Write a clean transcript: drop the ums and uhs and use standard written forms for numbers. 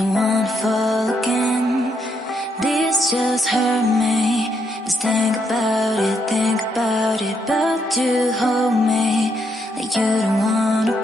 don't wanna fall again. This just hurt me. Just think about it, but you hold me like you don't wanna